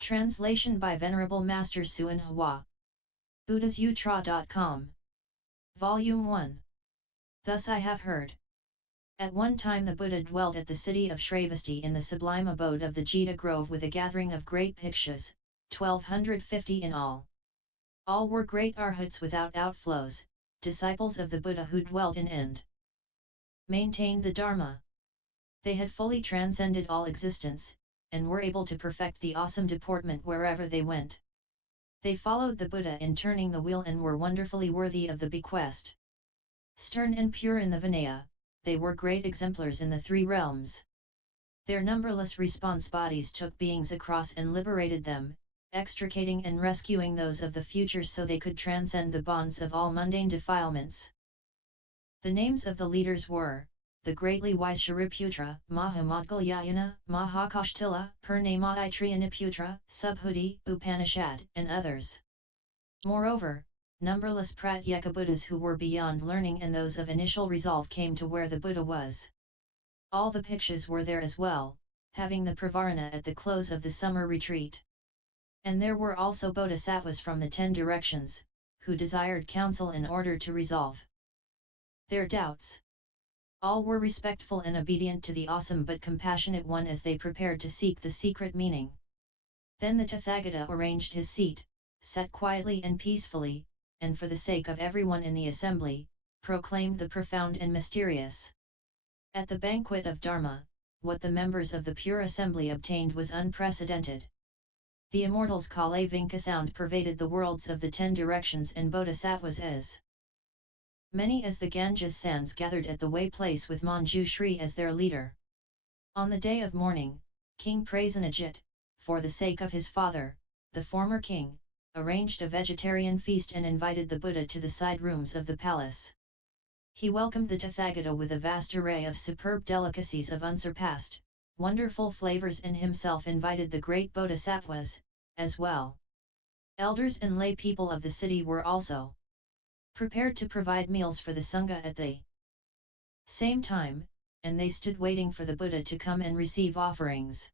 Translation by Venerable Master Hsuan Hua. BuddhasUtra.com. Volume 1. Thus I have heard. At one time the Buddha dwelt at the city of Shravasti in the sublime abode of the Jita Grove with a gathering of great bhikshus, 1250 in all. All were great Arhats without outflows, disciples of the Buddha who dwelt in and maintained the Dharma. They had fully transcended all existence, and were able to perfect the awesome deportment wherever they went. They followed the Buddha in turning the wheel and were wonderfully worthy of the bequest. Stern and pure in the Vinaya, they were great exemplars in the three realms. Their numberless response bodies took beings across and liberated them, extricating and rescuing those of the future so they could transcend the bonds of all mundane defilements. The names of the leaders were, the greatly wise Shariputra, Mahamadgalyayana, Mahakashyapa, Purnamaitrianiputra, Subhuti, Upanishad, and others. Moreover, numberless Pratyeka Buddhas who were beyond learning and those of initial resolve came to where the Buddha was. All the bhikshus were there as well, having the pravarana at the close of the summer retreat. And there were also bodhisattvas from the 10 directions, who desired counsel in order to resolve their doubts. All were respectful and obedient to the awesome but compassionate one as they prepared to seek the secret meaning. Then the Tathágata arranged his seat, sat quietly and peacefully, and for the sake of everyone in the assembly, proclaimed the profound and mysterious. At the banquet of Dharma, what the members of the pure assembly obtained was unprecedented. The immortals' Kale Vinka sound pervaded the worlds of the 10 directions and bodhisattvas as many as the Ganges sands gathered at the way place with Manjushri as their leader. On the day of mourning, King Prasenajit, for the sake of his father, the former king, arranged a vegetarian feast and invited the Buddha to the side rooms of the palace. He welcomed the Tathágata with a vast array of superb delicacies of unsurpassed, wonderful flavors and himself invited the great bodhisattvas, as well. Elders and lay people of the city were also prepared to provide meals for the Sangha at the same time, and they stood waiting for the Buddha to come and receive offerings.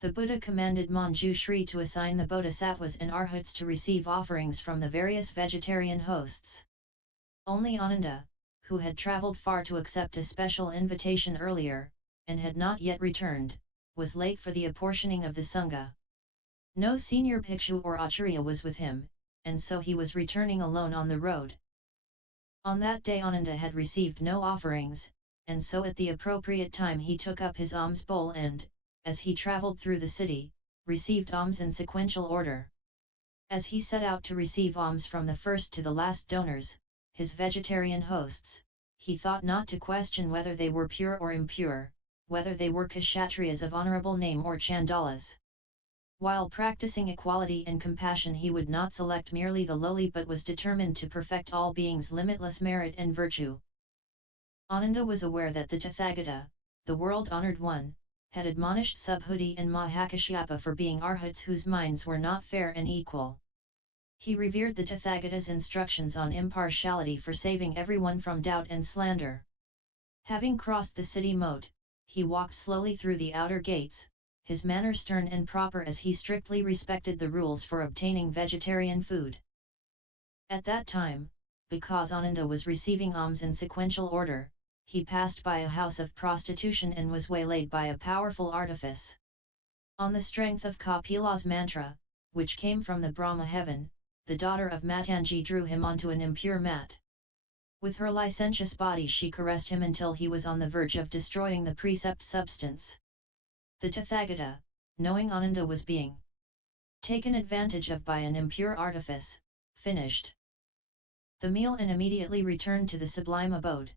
The Buddha commanded Manjushri to assign the bodhisattvas and arhats to receive offerings from the various vegetarian hosts. Only Ananda, who had travelled far to accept a special invitation earlier, and had not yet returned, was late for the apportioning of the Sangha. No senior bhikshu or acharya was with him, and so he was returning alone on the road. On that day Ananda had received no offerings, and so at the appropriate time he took up his alms bowl and, as he travelled through the city, received alms in sequential order. As he set out to receive alms from the first to the last donors, his vegetarian hosts, he thought not to question whether they were pure or impure, whether they were kshatriyas of honourable name or chandalas. While practicing equality and compassion he would not select merely the lowly but was determined to perfect all beings' limitless merit and virtue. Ananda was aware that the Tathágata, the world-honoured one, had admonished Subhuti and Mahakashyapa for being arhats whose minds were not fair and equal. He revered the Tathágata's instructions on impartiality for saving everyone from doubt and slander. Having crossed the city moat, he walked slowly through the outer gates, his manner stern and proper as he strictly respected the rules for obtaining vegetarian food. At that time, because Ananda was receiving alms in sequential order, he passed by a house of prostitution and was waylaid by a powerful artifice. On the strength of Kapila's mantra, which came from the Brahma Heaven, the daughter of Matangi drew him onto an impure mat. With her licentious body she caressed him until he was on the verge of destroying the precept-substance. The Tathágata, knowing Ananda was being taken advantage of by an impure artifice, finished the meal and immediately returned to the sublime abode.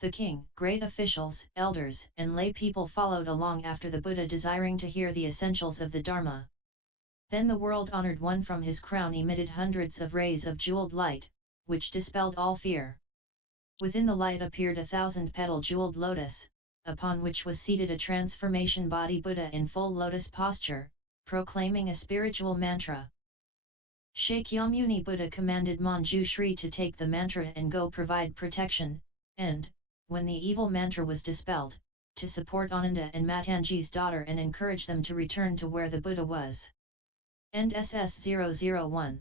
The king, great officials, elders, and lay people followed along after the Buddha desiring to hear the essentials of the Dharma. Then the world-honored one from his crown emitted hundreds of rays of jeweled light, which dispelled all fear. Within the light appeared 1,000-petal jeweled lotus, upon which was seated a transformation body Buddha in full lotus posture, proclaiming a spiritual mantra. Shakyamuni Buddha commanded Manjushri to take the mantra and go provide protection, and, when the evil mantra was dispelled, to support Ananda and Matangi's daughter and encourage them to return to where the Buddha was. End SS 001